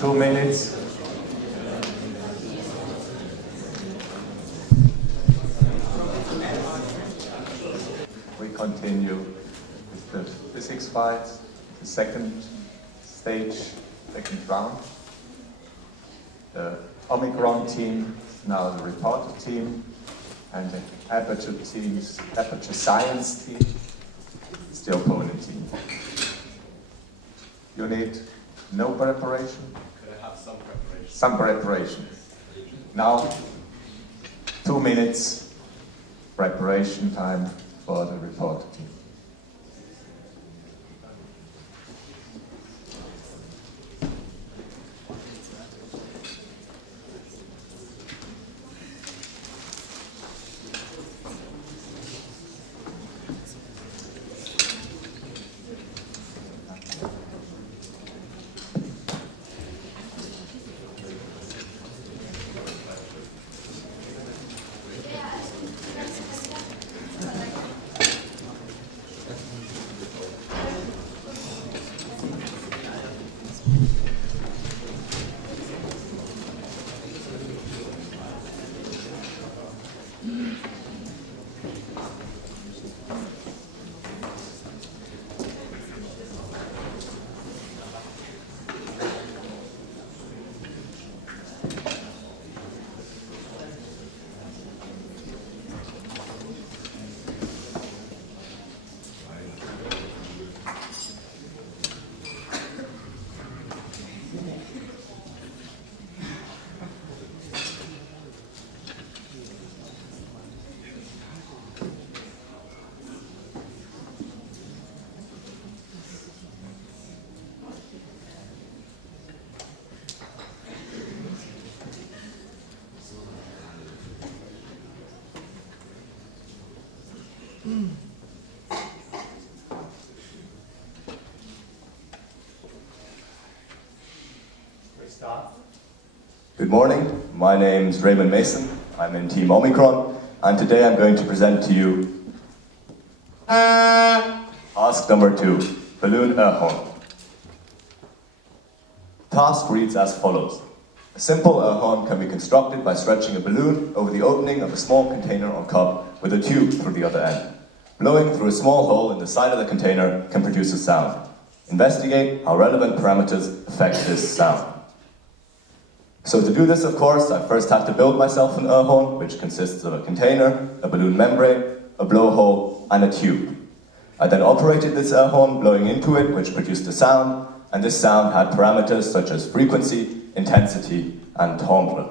2 minutes. We continue with the physics fights, the second stage, second round. The Omicron team is now the reporter team, and the Aperture Science team is the opponent team. You need no preparation? Could I have some preparation? Some preparation. Now, 2 minutes preparation time for the reporter team. Good morning, my name's Raymond Mason, I'm in Team Omicron, and today I'm going to present to you task number 2, balloon air horn. Task reads as follows. A simple air horn can be constructed by stretching a balloon over the opening of a small container or cup with a tube through the other end. Blowing through a small hole in the side of the container can produce a sound. Investigate how relevant parameters affect this sound. So to do this, of course, I first had to build myself an air horn, which consists of a container, a balloon membrane, a blowhole, and a tube. I then operated this air horn, blowing into it, which produced a sound, and this sound had parameters such as frequency, intensity, and timbre.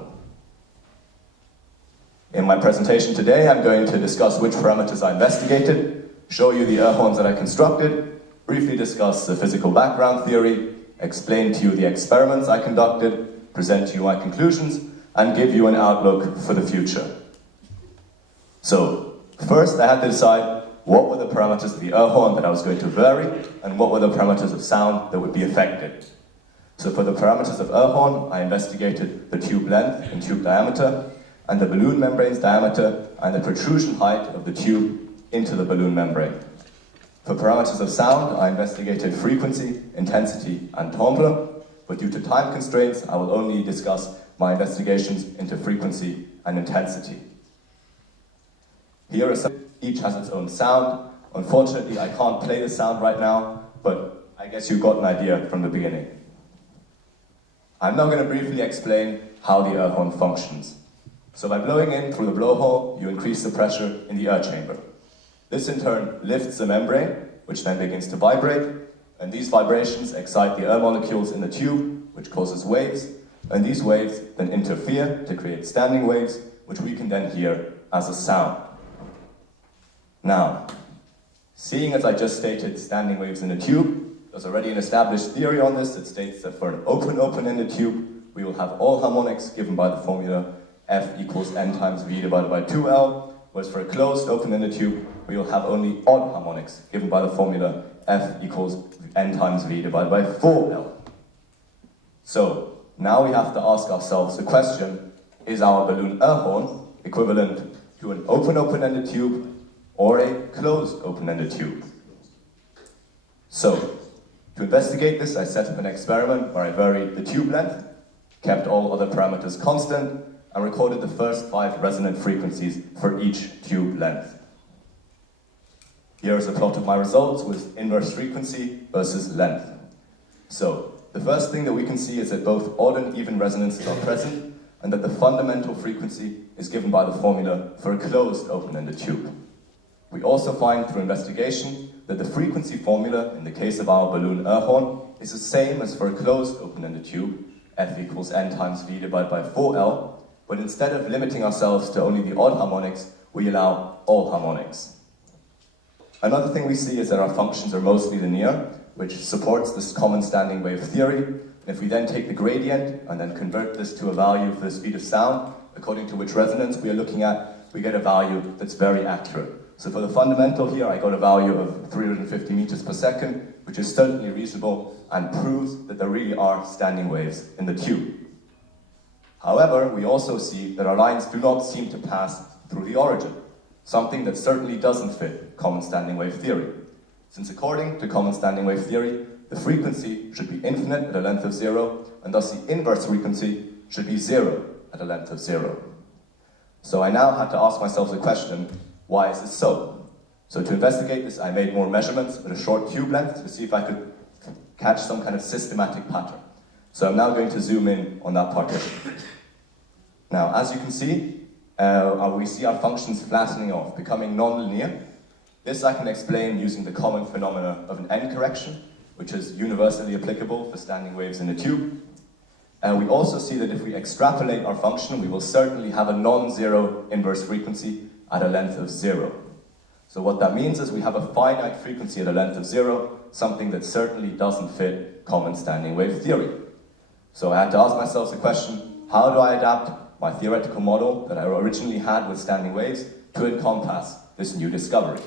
In my presentation today, I'm going to discuss which parameters I investigated, show you the air horns that I constructed, briefly discuss the physical background theory, explain to you the experiments I conducted, present to you my conclusions, and give you an outlook for the future. So, first I had to decide what were the parameters of the air horn that I was going to vary, and what were the parameters of sound that would be affected. So for the parameters of air horn, I investigated the tube length and tube diameter, and the balloon membrane's diameter, and the protrusion height of the tube into the balloon membrane. For parameters of sound, I investigated frequency, intensity, and timbre, but due to time constraints, I will only discuss my investigations into frequency and intensity. Here are some, each has its own sound. Unfortunately, I can't play the sound right now, but I guess you got an idea from the beginning. I'm now going to briefly explain how the air horn functions. So by blowing in through the blowhole, you increase the pressure in the air chamber. This in turn lifts the membrane, which then begins to vibrate, and these vibrations excite the air molecules in the tube, which causes waves, and these waves then interfere to create standing waves, which we can then hear as a sound. Now, seeing as I just stated standing waves in a tube, there's already an established theory on this that states that for an open-ended tube, we will have all harmonics given by the formula F equals n times V divided by 2L, whereas for a closed open-ended tube, we will have only odd harmonics given by the formula F equals n times V divided by 4L. So, now we have to ask ourselves the question, is our balloon air horn equivalent to an open-ended tube or a closed open-ended tube? So, To investigate this, I set up an experiment where I varied the tube length, kept all other parameters constant, and recorded the first 5 resonant frequencies for each tube length. Here is a plot of my results with inverse frequency versus length. So, the first thing that we can see is that both odd and even resonances are present, and that the fundamental frequency is given by the formula for a closed open-ended tube. We also find through investigation that the frequency formula, in the case of our balloon air horn, is the same as for a closed open-ended tube, F equals n times v divided by 4L, but instead of limiting ourselves to only the odd harmonics, we allow all harmonics. Another thing we see is that our functions are mostly linear, which supports this common standing wave theory. And if we then take the gradient and then convert this to a value for the speed of sound, according to which resonance we are looking at, we get a value that's very accurate. So for the fundamental here, I got a value of 350 meters per second, which is certainly reasonable and proves that there really are standing waves in the tube. However, we also see that our lines do not seem to pass through the origin, something that certainly doesn't fit common standing wave theory. Since according to common standing wave theory, the frequency should be infinite at a length of 0, and thus the inverse frequency should be 0 at a length of 0. So I now had to ask myself the question, why is this so? So to investigate this, I made more measurements at a short tube length to see if I could catch some kind of systematic pattern. So I'm now going to zoom in on that partition. Now, as you can see, we see our functions flattening off, becoming non-linear. This I can explain using the common phenomena of an N correction, which is universally applicable for standing waves in a tube. And we also see that if we extrapolate our function, we will certainly have a non-zero inverse frequency at a length of 0. So what that means is we have a finite frequency at a length of 0, something that certainly doesn't fit common standing wave theory. So I had to ask myself the question, how do I adapt my theoretical model that I originally had with standing waves to encompass this new discovery?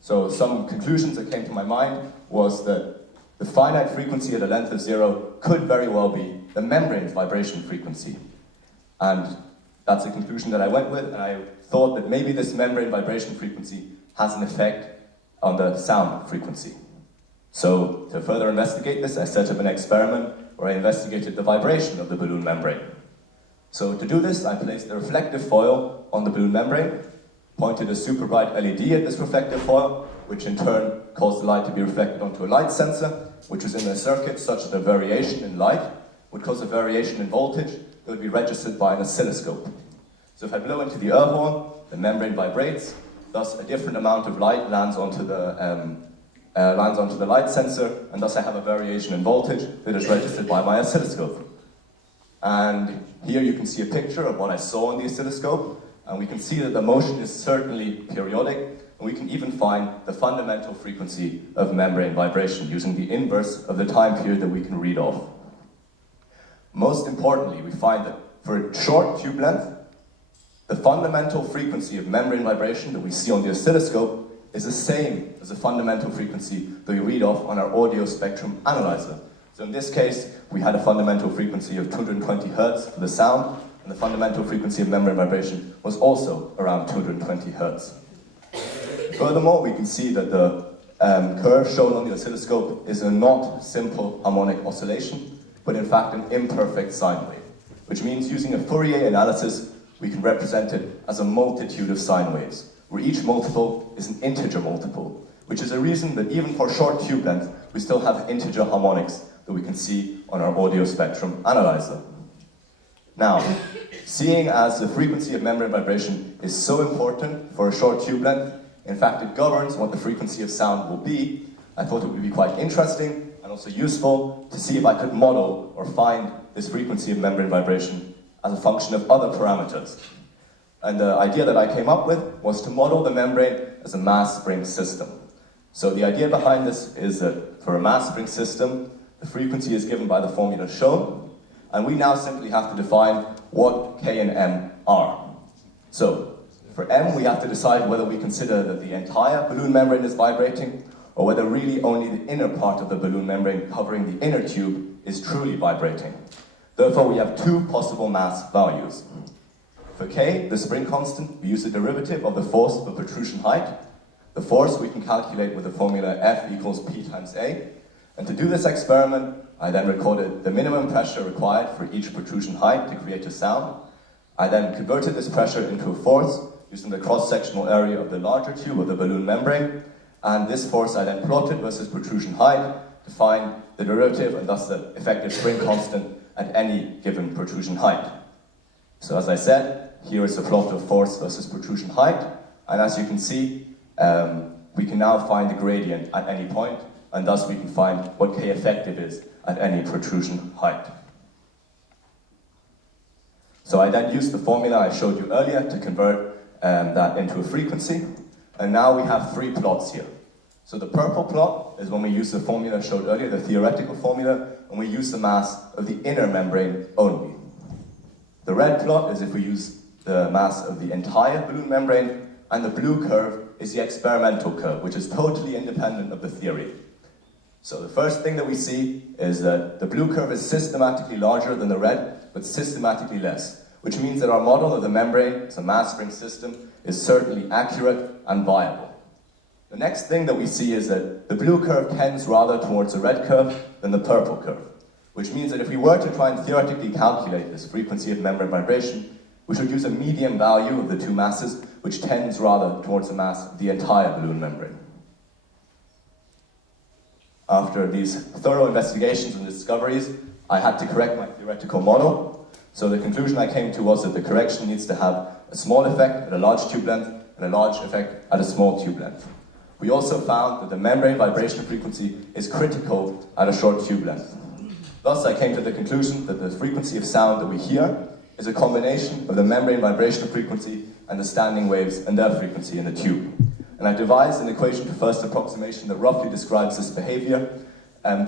So some conclusions that came to my mind was that the finite frequency at a length of 0 could very well be the membrane's vibration frequency. And that's a conclusion that I went with, and I thought that maybe this membrane vibration frequency has an effect on the sound frequency. So to further investigate this, I set up an experiment where I investigated the vibration of the balloon membrane. So to do this, I placed a reflective foil on the balloon membrane, pointed a super bright LED at this reflective foil, which in turn caused the light to be reflected onto a light sensor, which was in a circuit such that a variation in light would cause a variation in voltage that would be registered by an oscilloscope. So if I blow into the air horn, the membrane vibrates, thus a different amount of light lands onto the light sensor, and thus I have a variation in voltage that is registered by my oscilloscope. And here you can see a picture of what I saw on the oscilloscope, and we can see that the motion is certainly periodic, and we can even find the fundamental frequency of membrane vibration using the inverse of the time period that we can read off. Most importantly, we find that for a short tube length, the fundamental frequency of membrane vibration that we see on the oscilloscope is the same as the fundamental frequency that we read off on our audio spectrum analyzer. So in this case, we had a fundamental frequency of 220 Hertz for the sound, and the fundamental frequency of membrane vibration was also around 220 Hertz. Furthermore, we can see that the curve shown on the oscilloscope is a not simple harmonic oscillation, but in fact an imperfect sine wave, which means using a Fourier analysis, we can represent it as a multitude of sine waves, where each multiple is an integer multiple, which is a reason that even for short tube length, we still have integer harmonics that we can see on our audio spectrum analyzer. Now, seeing as the frequency of membrane vibration is so important for a short tube length, in fact it governs what the frequency of sound will be, I thought it would be quite interesting and also useful to see if I could model or find this frequency of membrane vibration as a function of other parameters. And the idea that I came up with was to model the membrane as a mass spring system. So the idea behind this is that for a mass spring system, the frequency is given by the formula shown, and we now simply have to define what K and M are. So for M, we have to decide whether we consider that the entire balloon membrane is vibrating, or whether really only the inner part of the balloon membrane covering the inner tube is truly vibrating. Therefore, we have two possible mass values. For K, the spring constant, we use the derivative of the force per protrusion height. The force we can calculate with the formula F equals P times A. And to do this experiment, I then recorded the minimum pressure required for each protrusion height to create a sound. I then converted this pressure into a force using the cross-sectional area of the larger tube of the balloon membrane. And this force I then plotted versus protrusion height to find the derivative and thus the effective spring constant at any given protrusion height. So as I said, here is the plot of force versus protrusion height. And as you can see, we can now find the gradient at any point, and thus we can find what K effective is at any protrusion height. So I then used the formula I showed you earlier to convert that into a frequency, and now we have three plots here. So the purple plot is when we use the formula showed earlier, the theoretical formula, and we use the mass of the inner membrane only. The red plot is if we use the mass of the entire balloon membrane, and the blue curve is the experimental curve, which is totally independent of the theory. So the first thing that we see is that the blue curve is systematically larger than the red, but systematically less, which means that our model of the membrane, it's a mass spring system, is certainly accurate and viable. The next thing that we see is that the blue curve tends rather towards the red curve than the purple curve, which means that if we were to try and theoretically calculate this frequency of membrane vibration, we should use a median value of the two masses, which tends rather towards the mass of the entire balloon membrane. After these thorough investigations and discoveries, I had to correct my theoretical model. So the conclusion I came to was that the correction needs to have a small effect at a large tube length and a large effect at a small tube length. We also found that the membrane vibration frequency is critical at a short tube length. Thus, I came to the conclusion that the frequency of sound that we hear is a combination of the membrane vibration frequency and the standing waves and their frequency in the tube. And I devised an equation to first approximation that roughly describes this behavior.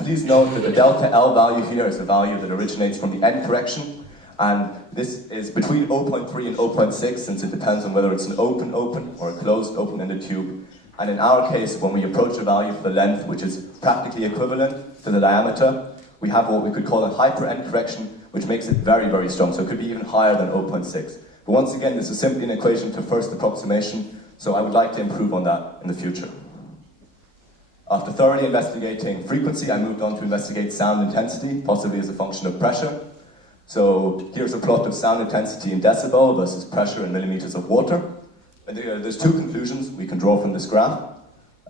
Please note that the delta L value here is the value that originates from the end correction, and this is between 0.3 and 0.6, since it depends on whether it's an open or a closed open in the tube. And in our case, when we approach a value for the length, which is practically equivalent to the diameter, we have what we could call a hyper-end correction, which makes it very, very strong. So it could be even higher than 0.6. But once again, this is simply an equation to first approximation, so I would like to improve on that in the future. After thoroughly investigating frequency, I moved on to investigate sound intensity, possibly as a function of pressure. So here's a plot of sound intensity in decibel versus pressure in millimeters of water. And there's two conclusions we can draw from this graph.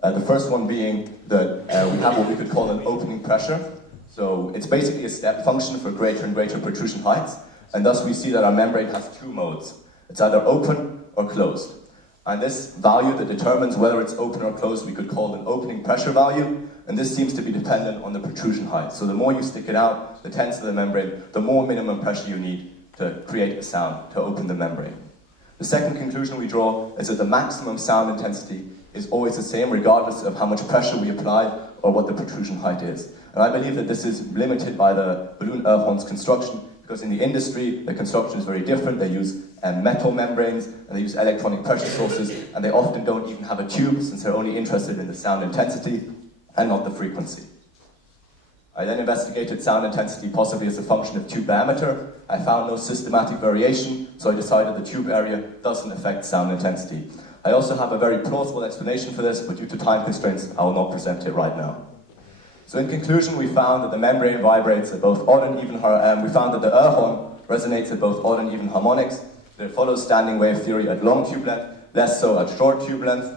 The first one being that we have what we could call an opening pressure. So it's basically a step function for greater and greater protrusion heights, and thus we see that our membrane has two modes. It's either open or closed. And this value that determines whether it's open or closed we could call an opening pressure value, and this seems to be dependent on the protrusion height. So the more you stick it out, the tenser the membrane, the more minimum pressure you need to create a sound, to open the membrane. The second conclusion we draw is that the maximum sound intensity is always the same regardless of how much pressure we apply or what the protrusion height is. And I believe that this is limited by the balloon air horn's construction, because in the industry, the construction is very different. They use metal membranes, and they use electronic pressure sources, and they often don't even have a tube, since they're only interested in the sound intensity and not the frequency. I then investigated sound intensity possibly as a function of tube diameter. I found no systematic variation, so I decided the tube area doesn't affect sound intensity. I also have a very plausible explanation for this, but due to time constraints, I will not present it right now. So in conclusion, we found that the membrane vibrates at both odd and even, we found that the air horn resonates at both odd and even harmonics, that it follows standing wave theory at long tube length, less so at short tube length.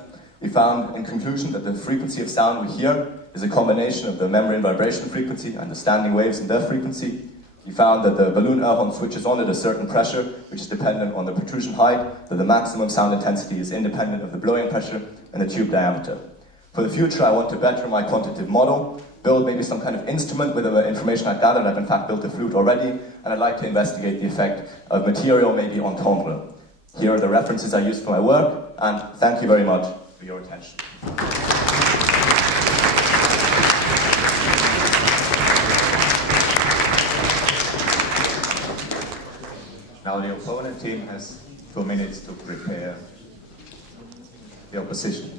We found in conclusion that the frequency of sound we hear is a combination of the membrane vibration frequency and the standing waves and their frequency. We found that the balloon air horn switches on at a certain pressure, which is dependent on the protrusion height, that the maximum sound intensity is independent of the blowing pressure and the tube diameter. For the future, I want to better my quantitative model, build maybe some kind of instrument with the information I've gathered. I've in fact built a flute already, and I'd like to investigate the effect of material maybe on timbre. Here are the references I used for my work, and thank you very much for your attention. Now the opponent team has 2 minutes to prepare the opposition.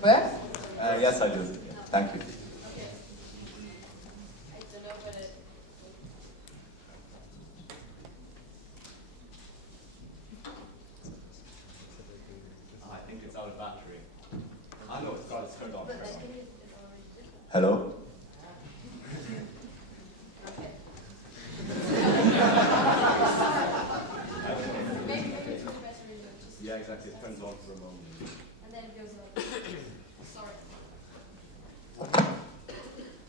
Where? Yes, I do. Thank you. I think it's out of battery. I know it's turned on. Hello? Yeah, exactly. It turns on for a moment. And then it goes up. Sorry.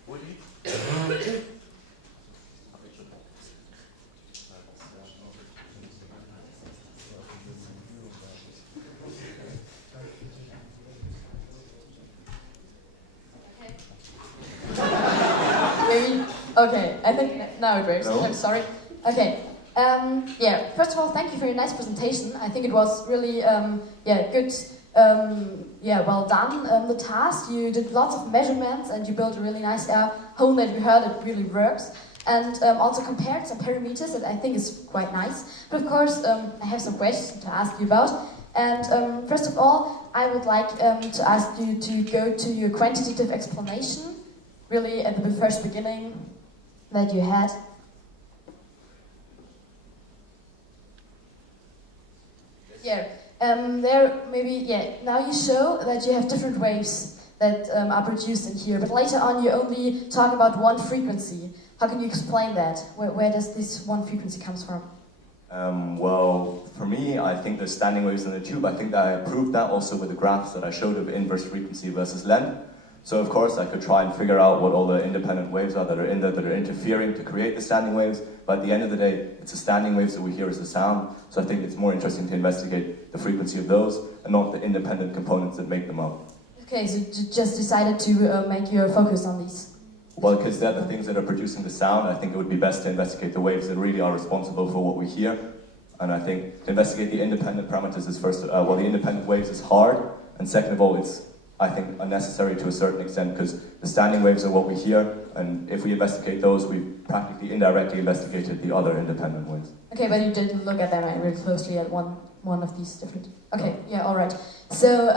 Would you? Maybe. Okay, I think now it works. No. I'm sorry. Okay. Yeah. First of all, thank you for your nice presentation. I think it was really, yeah, good. Yeah, well done. The task, you did lots of measurements and you built a really nice home that we heard it really works. And also compared some parameters that I think is quite nice. But of course, I have some questions to ask you about. And first of all, I would like to ask you to go to your quantitative explanation, really at the first beginning that you had. Yeah, there maybe, yeah, now you show that you have different waves that are produced in here, but later on you only talk about one frequency. How can you explain that? Where does this one frequency comes from? Well, for me, I think there's standing waves in the tube. I think that I proved that also with the graphs that I showed of inverse frequency versus length. So of course I could try and figure out what all the independent waves are that are in there that are interfering to create the standing waves, but at the end of the day, it's the standing waves that we hear as the sound. So I think it's more interesting to investigate the frequency of those and not the independent components that make them up. Okay, so you just decided to make your focus on these. Well, because they're the things that are producing the sound, I think it would be best to investigate the waves that really are responsible for what we hear. And I think to investigate the independent parameters is first, well, the independent waves is hard, and second of all, it's, I think, unnecessary to a certain extent, because the standing waves are what we hear, and if we investigate those, we've practically indirectly investigated the other independent waves. Okay, but you did look at them really closely at one of these different. Okay, yeah, all right. So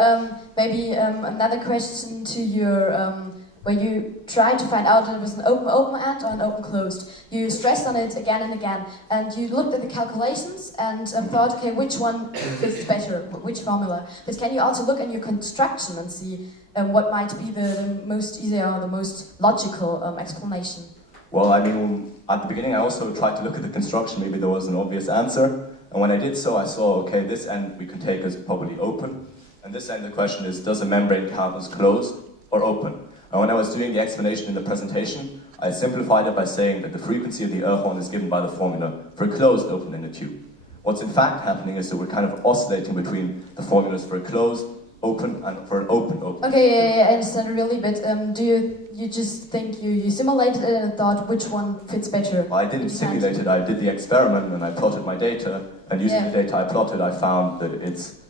maybe another question to your where you tried to find out that it was an open end or an open closed. You stressed on it again and again, and you looked at the calculations and thought, okay, which one fits better, which formula. But can you also look at your construction and see what might be the most easier or the most logical explanation? Well, I mean, at the beginning I also tried to look at the construction, maybe there was an obvious answer. And when I did so, I saw, okay, this end we could take as probably open. And this end, the question is, does a membrane count as closed or open? And when I was doing the explanation in the presentation, I simplified it by saying that the frequency of the air horn is given by the formula for a closed, open, and a tube. What's in fact happening is that we're kind of oscillating between the formulas for a closed, open, and for an open. Okay, yeah, I understand really, but do you just think you simulated it and thought which one fits better? Well, I didn't simulate it, I did the experiment and I plotted my data, and using the data I plotted, I found that it's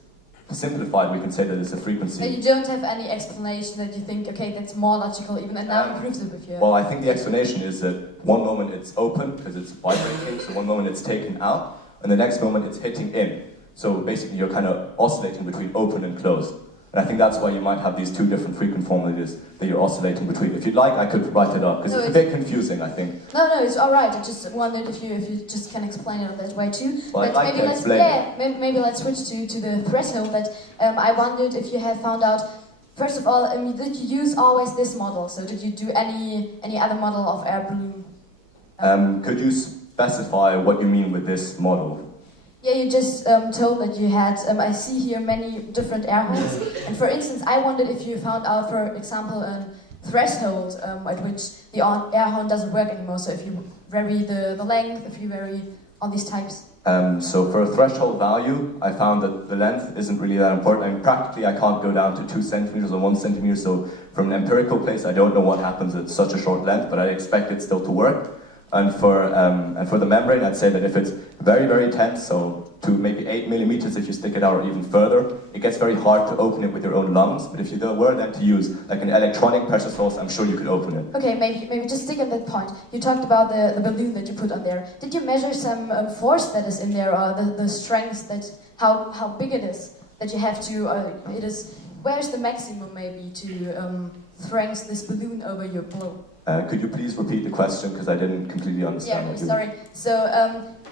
simplified, we can say that it's a frequency. But you don't have any explanation that you think, okay, that's more logical even, and now you proved it with your... Well, I think the explanation is that one moment it's open, because it's vibrating, so one moment it's taken out, and the next moment it's hitting in. So basically you're kind of oscillating between open and closed. And I think that's why you might have these two different frequent formulas that you're oscillating between. If you'd like, I could write it up, because it's a bit confusing, I think. No, it's all right. I just wondered if you just can explain it that way too. Well, but I'd like maybe to explain it. maybe let's switch to the threshold. That I wondered if you have found out. First of all, did you use always this model? So did you do any other model of air balloon? Could you specify what you mean with this model? Yeah, you just told that you had, I see here many different air holes. And for instance, I wondered if you found out, for example, a threshold at which the air horn doesn't work anymore. So if you vary the length, if you vary all these types. So for a threshold value, I found that the length isn't really that important. I mean, practically I can't go down to 2 centimeters or 1 centimeter. So from an empirical place, I don't know what happens at such a short length, but I expect it still to work. And for the membrane, I'd say that if it's very, very tense, so to maybe 8 millimeters if you stick it out or even further. It gets very hard to open it with your own lungs, but if you were then to use like an electronic pressure source, I'm sure you could open it. Okay, maybe just stick at that point. You talked about the balloon that you put on there. Did you measure some force that is in there, or the strength that how big it is that you have to? Where's the maximum maybe to strength this balloon over your blow? Could you please repeat the question, because I didn't completely understand Yeah, what you sorry. So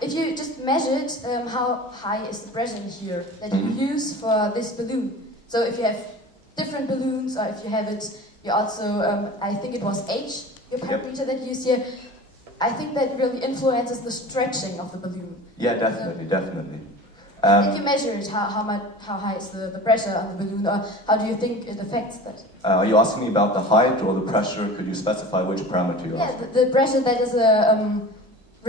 if you just measured how high is the pressure here that you use for this balloon. So if you have different balloons, or if you have it, you also, I think it was H, your parameter that you use here. I think that really influences the stretching of the balloon. Yeah, definitely. Did you measure it? How high is the pressure on the balloon, or how do you think it affects that? Are you asking me about the height or the pressure? Could you specify which parameter you're asking? Yeah, the pressure that is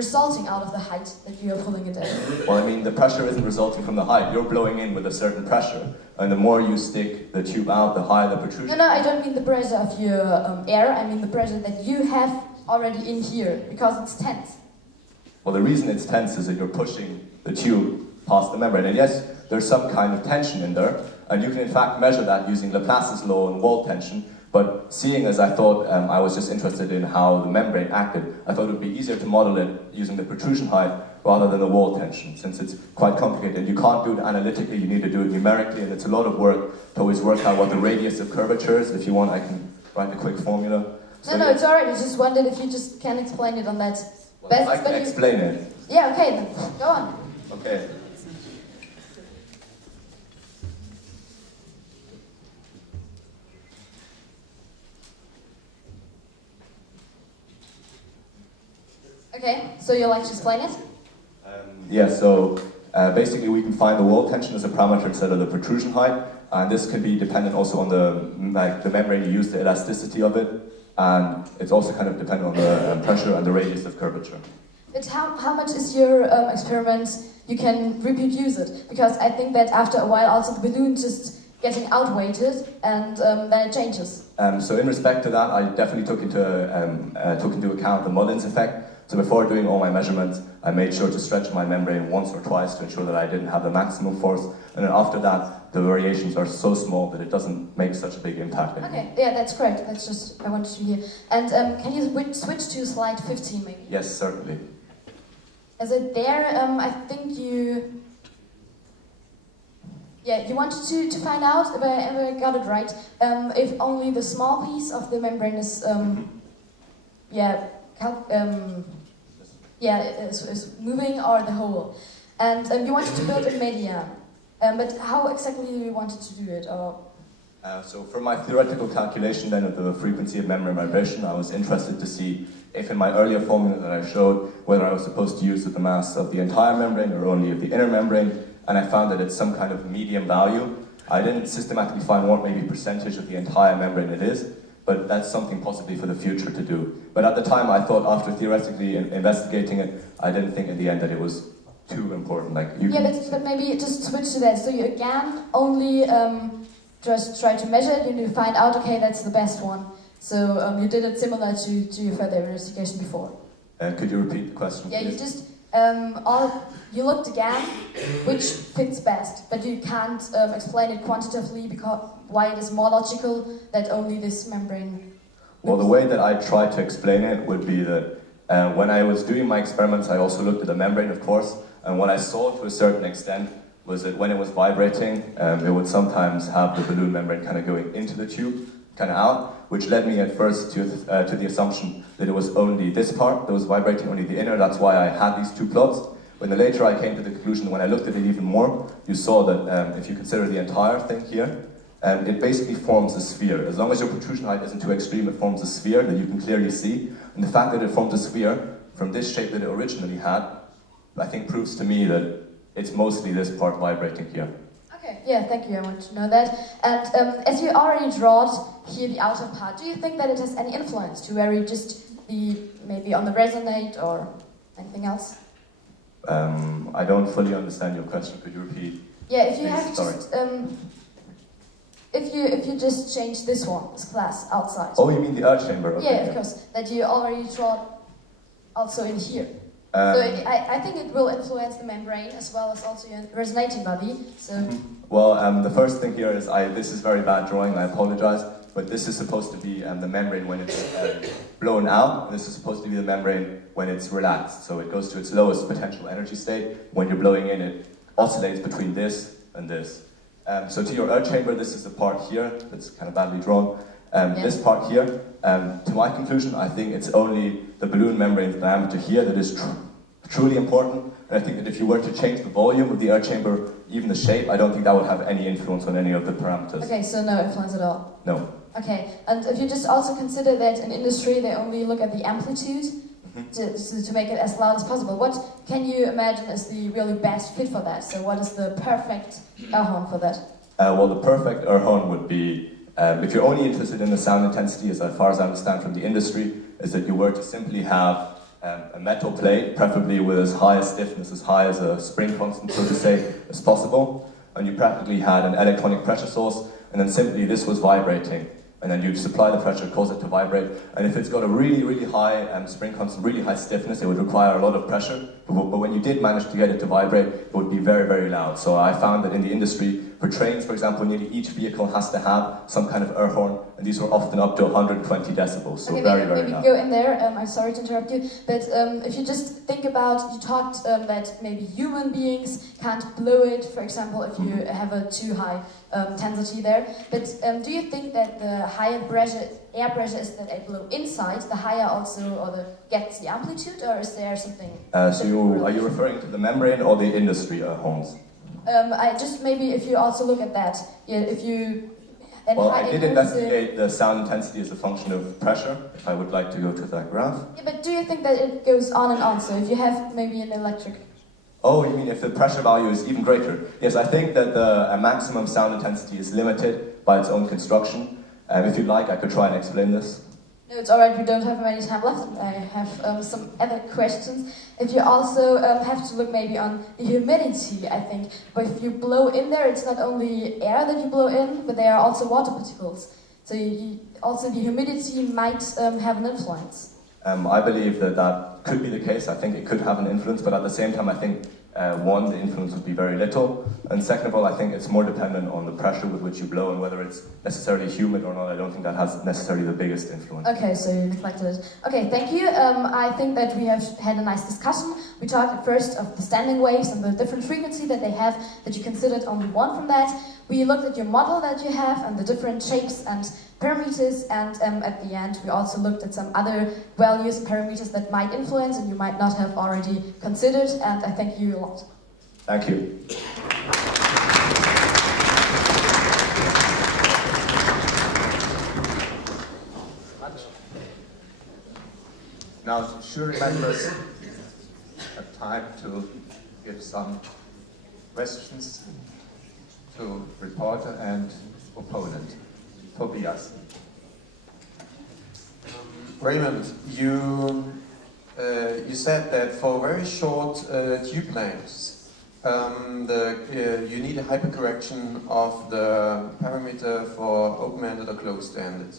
resulting out of the height that you are pulling it in. Well, I mean, the pressure isn't resulting from the height. You're blowing in with a certain pressure, and the more you stick the tube out, the higher the protrusion. No, I don't mean the pressure of your air. I mean the pressure that you have already in here, because it's tense. Well, the reason it's tense is that you're pushing the tube past the membrane. And yes, there's some kind of tension in there, and you can in fact measure that using Laplace's law and wall tension. But seeing as I thought I was just interested in how the membrane acted, I thought it would be easier to model it using the protrusion height rather than the wall tension, since it's quite complicated. You can't do it analytically, you need to do it numerically, and it's a lot of work to always work out what the radius of curvature is. If you want, I can write a quick formula. So, no, it's alright. I just wondered if you just can explain it on that well, basis. I can explain it. Yeah, okay, then go on. Okay. Okay, so you'll like to explain it? Yeah, so basically we can find the wall tension as a parameter instead of the protrusion height, and this can be dependent also on the membrane you use, the elasticity of it, and it's also kind of dependent on the pressure and the radius of curvature. But how much is your experiment you can reproduce it? Because I think that after a while also the balloon just getting outweighted, and then it changes. So in respect to that, I definitely took into account the Mullins effect. So before doing all my measurements, I made sure to stretch my membrane once or twice to ensure that I didn't have the maximum force. And then after that, the variations are so small that it doesn't make such a big impact anymore. Okay, yeah, that's correct. That's just, I wanted to hear. And can you switch to slide 15 maybe? Yes, certainly. Is it there? I think you... Yeah, you wanted to find out, if I got it right, if only the small piece of the membrane is, is moving, or the whole. And you wanted to build a median, but how exactly you wanted to do it? Or So for my theoretical calculation then of the frequency of membrane vibration, I was interested to see if in my earlier formula that I showed, whether I was supposed to use the mass of the entire membrane or only of the inner membrane, and I found that it's some kind of medium value. I didn't systematically find what maybe percentage of the entire membrane it is, but that's something possibly for the future to do. But at the time I thought, after theoretically investigating it, I didn't think in the end that it was too important. But maybe just switch to that. So you again only just try to measure it, and you find out, okay, that's the best one. So you did it similar to your further investigation before. Could you repeat the question? Yeah, please? you just you looked again which fits best, but you can't explain it quantitatively because why it is more logical that only this membrane. Well, the way that I tried to explain it would be that when I was doing my experiments, I also looked at the membrane, of course, and what I saw to a certain extent was that when it was vibrating, it would sometimes have the balloon membrane kind of going into the tube, kind of out, which led me at first to the assumption that it was only this part that was vibrating, only the inner. That's why I had these two plots. When later I came to the conclusion, when I looked at it even more, you saw that if you consider the entire thing here, it basically forms a sphere. As long as your protrusion height isn't too extreme, it forms a sphere that you can clearly see. And the fact that it forms a sphere from this shape that it originally had, I think proves to me that it's mostly this part vibrating here. Okay, yeah, thank you, I want to know that. And as you already drawed here the outer part, do you think that it has any influence to vary just maybe on the resonate or anything else? I don't fully understand your question. Could you repeat? Yeah, if you Please, have sorry. just if you just change this one, this class outside. Oh, you mean the earth chamber? Okay, yeah, of course. That you already draw also in here. So I think it will influence the membrane as well as also your resonating body. So. Well, the first thing here is, this is very bad drawing, I apologize, but this is supposed to be the membrane when it's blown out, and this is supposed to be the membrane when it's relaxed. So it goes to its lowest potential energy state. When you're blowing in, it oscillates between this and this. So to your air chamber, this is the part here that's kind of badly drawn. This part here, to my conclusion, I think it's only the balloon membrane diameter here that is truly important. And I think that if you were to change the volume of the air chamber, even the shape, I don't think that would have any influence on any of the parameters. Okay, so no influence at all? No. Okay, and if you just also consider that in industry they only look at the amplitude to make it as loud as possible, what can you imagine is the really best fit for that? So what is the perfect air horn for that? Well, the perfect air horn would be, if you're only interested in the sound intensity, as far as I understand from the industry, is that you were to simply have a metal plate, preferably with as high a stiffness, as high as a spring constant, so to say, as possible, and you practically had an electronic pressure source, and then simply this was vibrating, and then you'd supply the pressure, cause it to vibrate, and if it's got a really, really high spring constant, really high stiffness, it would require a lot of pressure, but when you did manage to get it to vibrate, it would be very, very loud. So I found that in the industry, for trains, for example, nearly each vehicle has to have some kind of air horn, and these were often up to 120 decibels, so okay, very, very maybe loud. Go in there, I'm sorry to interrupt you, but if you just think about, you talked that maybe human beings can't blow it, for example, if you have a too high intensity there, but do you think that the higher air pressure is that I blow inside, the higher also, gets the amplitude, or is there something? Are you referring to the membrane or the industry horns? I just maybe if you also look at that, yeah, if you. Well, I did investigate the sound intensity as a function of pressure. If I would like to go to that graph. Yeah, but do you think that it goes on and on? So if you have maybe an electric. Oh, you mean if the pressure value is even greater? Yes, I think that the maximum sound intensity is limited by its own construction. If you'd like, I could try and explain this. No, it's alright, we don't have many time left. I have some other questions. If you also have to look maybe on the humidity, I think. But if you blow in there, it's not only air that you blow in, but there are also water particles. So also the humidity might have an influence. I believe that could be the case. I think it could have an influence, but at the same time, I think one, the influence would be very little, and second of all, I think it's more dependent on the pressure with which you blow and whether it's necessarily humid or not. I don't think that has necessarily the biggest influence. Okay, so you neglected it. Okay, thank you. I think that we have had a nice discussion. We talked at first of the standing waves and the different frequency that they have, that you considered only one from that. We looked at your model that you have and the different shapes and parameters, and at the end we also looked at some other values and parameters that might influence and you might not have already considered, and I thank you a lot. Thank you. Now, jury members have time to give some questions to reporter and opponent. Tobias. Raymond, you said that for very short tube lengths, you need a hypercorrection of the parameter for open-ended or closed-ended.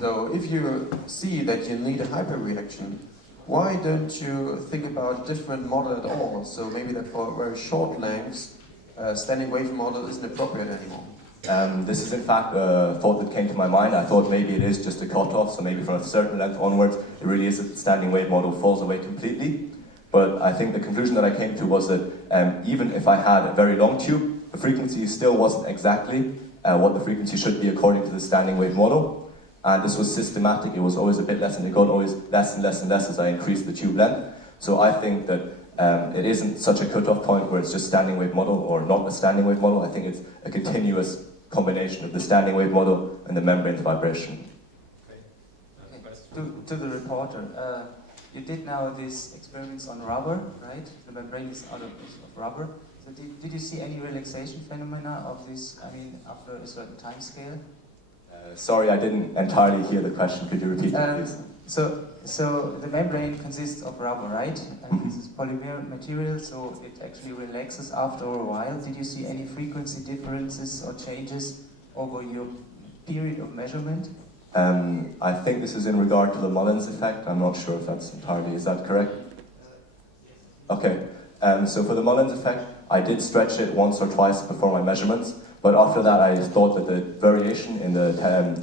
So if you see that you need a hyperreaction, why don't you think about a different model at all? So maybe that for very short lengths, standing wave model isn't appropriate anymore. This is in fact a thought that came to my mind. I thought maybe it is just a cutoff, so maybe from a certain length onwards, it really is that the standing wave model falls away completely. But I think the conclusion that I came to was that even if I had a very long tube, the frequency still wasn't exactly what the frequency should be according to the standing wave model. And this was systematic, it was always a bit less, and it got always less and less and less as I increased the tube length. So I think that it isn't such a cutoff point where it's just standing wave model or not a standing wave model. I think it's a continuous combination of the standing wave model and the membrane's vibration. Okay. To the reporter, you did now these experiments on rubber, right? The membrane is out of rubber. So did you see any relaxation phenomena of this, I mean, after a certain time scale? Sorry, I didn't entirely hear the question. Could you repeat it, please? So the membrane consists of rubber, right? And this is polymer material, so it actually relaxes after a while. Did you see any frequency differences or changes over your period of measurement? I think this is in regard to the Mullins effect. I'm not sure if that's entirely, is that correct? Okay, so for the Mullins effect, I did stretch it once or twice before my measurements, but after that I thought that the variation in the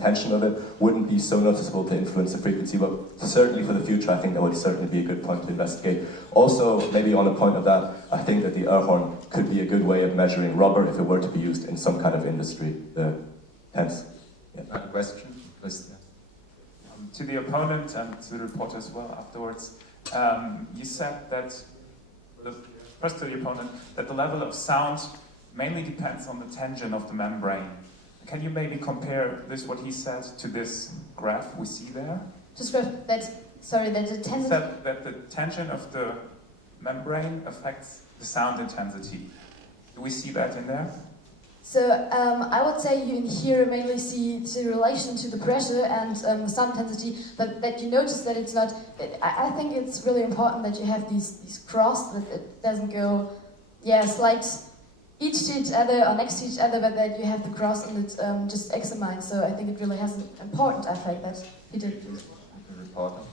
tension of it wouldn't be so noticeable to influence the frequency, but certainly for the future I think that would certainly be a good point to investigate. Also, maybe on a point of that, I think that the air horn could be a good way of measuring rubber if it were to be used in some kind of industry. Hence. Yeah. Question, please. To the opponent and to the reporter as well afterwards, you said that, first to the opponent, that the level of sound mainly depends on the tension of the membrane. Can you maybe compare this, what he said, to this graph we see there? Just that the tension. That the tension of the membrane affects the sound intensity. Do we see that in there? So I would say you in here mainly see the relation to the pressure and sound intensity, but that you notice that it's not. I think it's really important that you have these cross, that it doesn't go, slight each to each other or next to each other, but that you have the cross and it just examines. So I think it really has an important effect that he did. The reporter.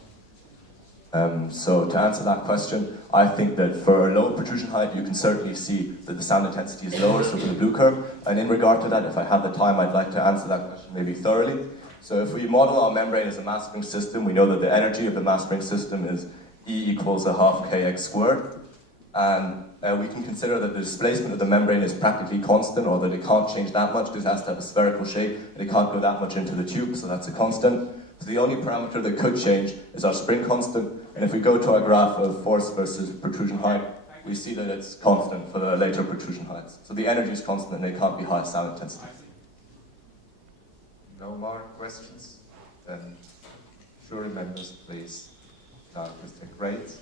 So to answer that question, I think that for low protrusion height, you can certainly see that the sound intensity is lower, so for the blue curve. And in regard to that, if I have the time, I'd like to answer that question maybe thoroughly. So if we model our membrane as a mass spring system, we know that the energy of the mass spring system is E equals a half kx squared. And we can consider that the displacement of the membrane is practically constant, or that it can't change that much because it has to have a spherical shape, and it can't go that much into the tube, so that's a constant. So the only parameter that could change is our spring constant, and if we go to our graph of force versus protrusion height, we see that it's constant for the later protrusion heights. So the energy is constant and it can't be high sound intensity. No more questions? Then jury members, please start with the grades.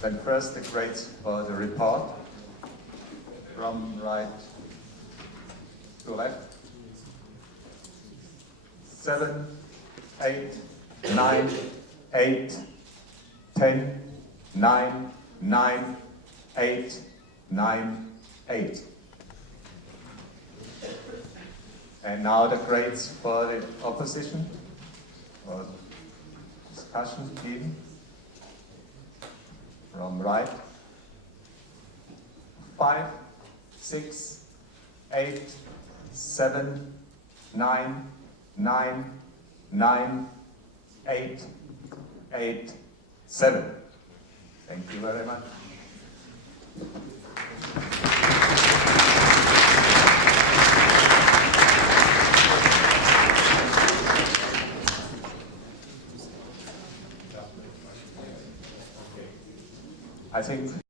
Then first the grades for the report, from right to left. 7, 8, 9, 8, 10, 9, 9, 8, 9, 8. And now the grades for the opposition, or discussion team. From right. 5, 6, 8, 7, 9, 9, 9, 8, 8, 7. Thank you very much. I think